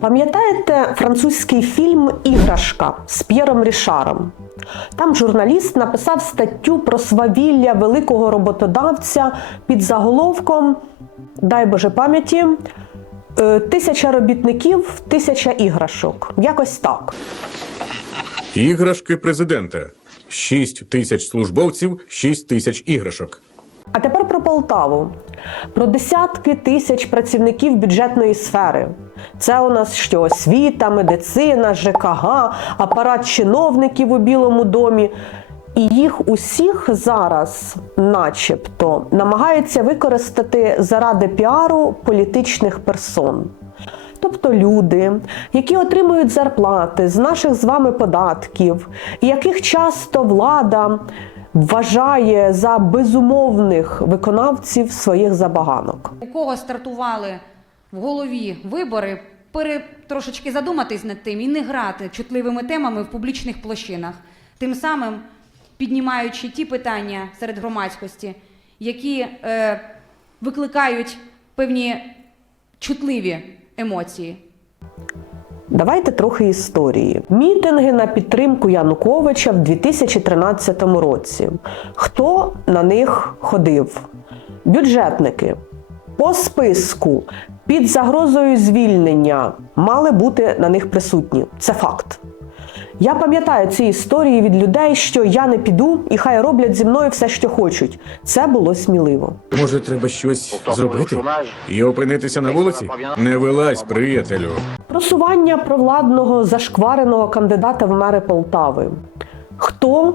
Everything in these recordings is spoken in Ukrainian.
Пам'ятаєте французький фільм Іграшка з П'єром Рішаром? Там журналіст написав статтю про свавілля великого роботодавця під заголовком Дай Боже пам'яті. е, Тисяча робітників, тисяча іграшок. Якось так. Іграшки президента. Шість тисяч службовців, шість тисяч іграшок. А тепер про Полтаву, про десятки тисяч працівників бюджетної сфери. Це у нас що освіта, медицина, ЖКГ, апарат чиновників у Білому домі. І їх усіх зараз, начебто, намагаються використати заради піару політичних персон. Тобто люди, які отримують зарплати з наших з вами податків, яких часто влада вважає за безумовних виконавців своїх забаганок. У кого стартували в голові вибори, пере, трошечки задуматись над тим і не грати чутливими темами в публічних площинах, тим самим піднімаючи ті питання серед громадськості, які е, викликають певні чутливі емоції. Давайте трохи історії. Мітинги на підтримку Януковича в 2013 році. Хто на них ходив? Бюджетники по списку під загрозою звільнення мали бути на них присутні. Це факт. Я пам'ятаю ці історії від людей, що я не піду і хай роблять зі мною все, що хочуть. Це було сміливо. Може, треба щось зробити і опинитися на вулиці? Не вилазь, приятелю. Просування провладного зашквареного кандидата в мери Полтави. Хто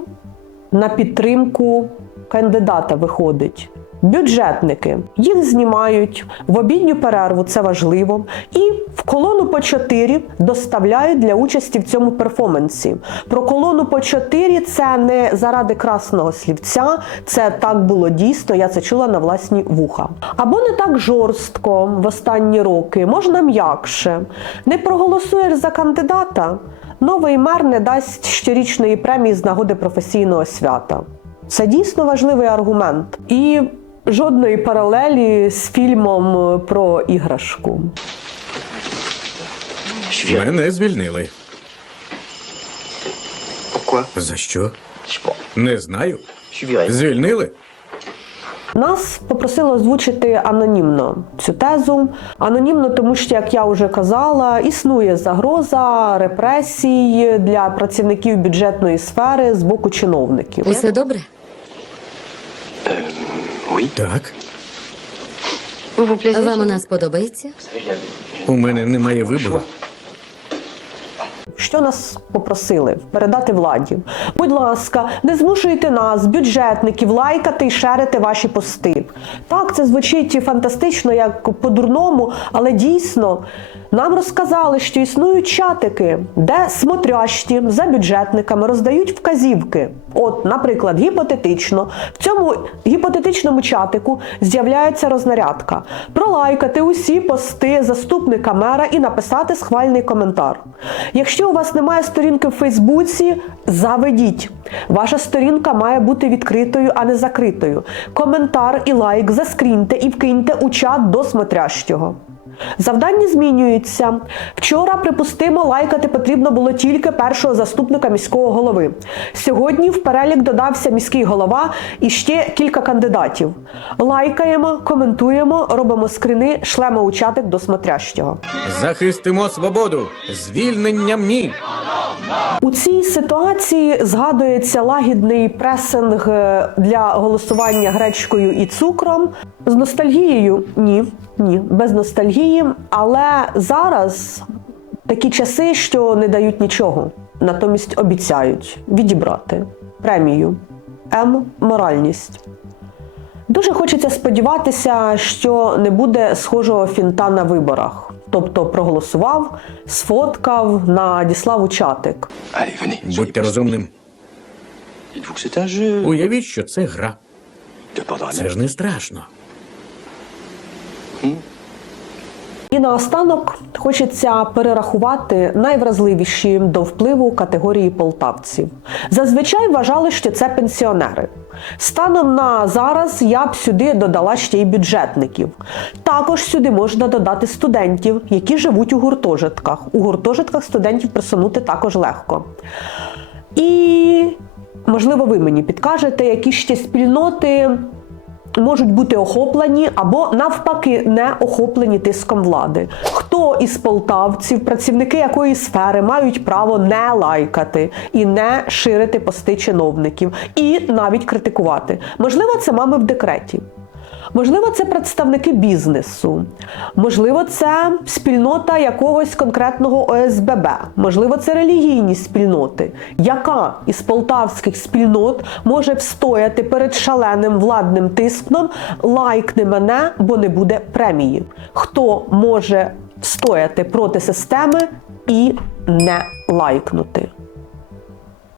на підтримку кандидата виходить? Бюджетники їх знімають в обідню перерву, це важливо, і в колону по 4 доставляють для участі в цьому перформансі. Про колону по 4 це не заради красного слівця, це так було дійсно. Я це чула на власні вуха. Або не так жорстко в останні роки, можна м'якше. Не проголосуєш за кандидата, новий мер не дасть щорічної премії з нагоди професійного свята. Це дійсно важливий аргумент. І жодної паралелі з фільмом про іграшку. Мене звільнили. За що? Не знаю. Звільнили? Нас попросили озвучити анонімно цю тезу. Анонімно, тому що, як я вже казала, існує загроза репресій для працівників бюджетної сфери з боку чиновників. Усе добре? Oui. Так. Вам у нас подобається? У мене немає вибору. Що нас попросили передати владі? Будь ласка, не змушуйте нас, бюджетників, лайкати і шерити ваші пости. Так, це звучить фантастично, як по-дурному, але дійсно нам розказали, що існують чатики, де смотрящі за бюджетниками роздають вказівки. От, наприклад, гіпотетично, в цьому гіпотетичному чатику з'являється рознарядка. Пролайкати усі пости заступника мера і написати схвальний коментар. Якщо у вас немає сторінки в Фейсбуці, заведіть. Ваша сторінка має бути відкритою, а не закритою. Коментар і лайк заскріньте і вкиньте у чат до смотрящого. Завдання змінюється. Вчора, припустимо, лайкати потрібно було тільки першого заступника міського голови. Сьогодні в перелік додався міський голова і ще кілька кандидатів. Лайкаємо, коментуємо, робимо скрини, шлемо учатик до смотрящого. Захистимо свободу. Звільненням ні. У цій ситуації згадується лагідний пресинг е, для голосування гречкою і цукром. З ностальгією ні, ні, без ностальгії. Але зараз такі часи, що не дають нічого, натомість обіцяють відібрати премію М. Моральність. Дуже хочеться сподіватися, що не буде схожого фінта на виборах. Тобто проголосував, сфоткав, надіслав у чатик. Будьте розумним. Уявіть, що це гра. Це ж не страшно. І наостанок хочеться перерахувати найвразливіші до впливу категорії полтавців. Зазвичай вважали, що це пенсіонери. Станом на зараз я б сюди додала ще й бюджетників. Також сюди можна додати студентів, які живуть у гуртожитках. У гуртожитках студентів присунути також легко. І можливо, ви мені підкажете, які ще спільноти можуть бути охоплені або навпаки не охоплені тиском влади. Хто із полтавців, працівники якої сфери мають право не лайкати і не ширити пости чиновників, і навіть критикувати? Можливо, це мами в декреті. Можливо, це представники бізнесу, можливо, це спільнота якогось конкретного ОСББ, можливо, це релігійні спільноти. Яка із полтавських спільнот може встояти перед шаленим владним тиском лайкни мене, бо не буде премії? Хто може встояти проти системи і не лайкнути?